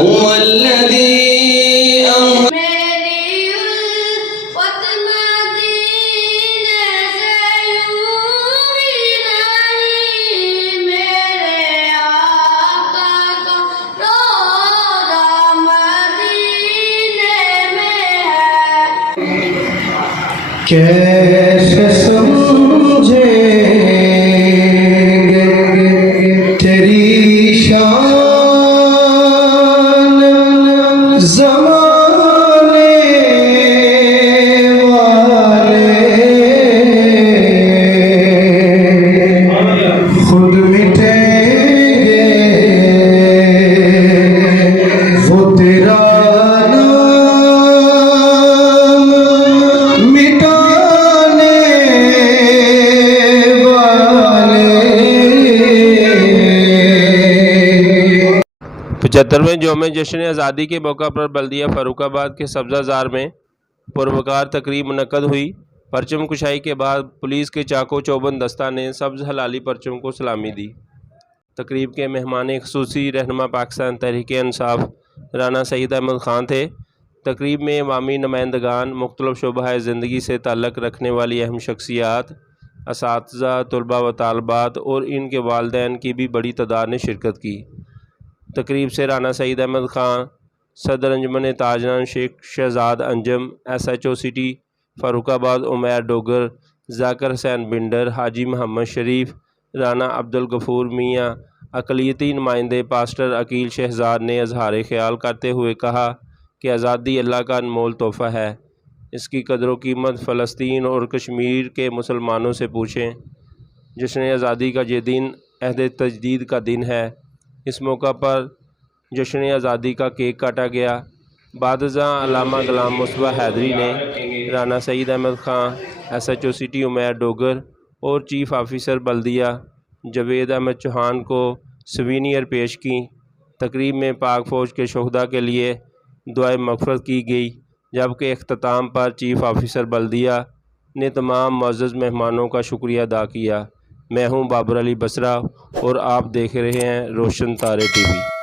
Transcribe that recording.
هو الذي کیسے سمجھے تیری شان زمانے والے خود مٹیں گے وہ تیرا پچہترویں یوم جشن آزادی کے موقع پر بلدیہ فاروق آباد کے سبزہ زار میں پروقار تقریب منعقد ہوئی۔ پرچم کشائی کے بعد پولیس کے چاق و چوبند دستہ نے سبز ہلالی پرچم کو سلامی دی۔ تقریب کے مہمان خصوصی رہنما پاکستان تحریک انصاف رانا سعید احمد خان تھے۔ تقریب میں عوامی نمائندگان، مختلف شعبہ زندگی سے تعلق رکھنے والی اہم شخصیات، اساتذہ، طلباء و طالبات اور ان کے والدین کی بھی بڑی تعداد نے شرکت کی۔ تقریب سے رانا سعید احمد خان، صدر انجمن تاجران شیخ شہزاد انجم، ایس ایچ او سٹی فاروق آباد عمیر ڈوگر، ذاکر حسین بنڈر، حاجی محمد شریف، رانا عبدالغفور میاں، اقلیتی نمائندے پاسٹر عقیل شہزاد نے اظہار خیال کرتے ہوئے کہا کہ آزادی اللہ کا انمول تحفہ ہے، اس کی قدر و قیمت فلسطین اور کشمیر کے مسلمانوں سے پوچھیں۔ جشن آزادی کا یہ دن عہد تجدید کا دن ہے۔ اس موقع پر جشن آزادی کا کیک کاٹا گیا۔ بعد ازاں علامہ غلام مصطفیٰ حیدری نے Rana Saeed Ahmed Khan, S H O city Umair Dogar اور چیف آفیسر بلدیہ جاوید احمد چوہان کو سوینئر پیش کیں۔ تقریب میں پاک فوج کے شہداء کے لیے دعائے مغفرت کی گئی، جبکہ اختتام پر چیف آفیسر بلدیہ نے تمام معزز مہمانوں کا شکریہ ادا کیا۔ میں ہوں بابر علی بسرا اور آپ دیکھ رہے ہیں روشن تارے ٹی وی۔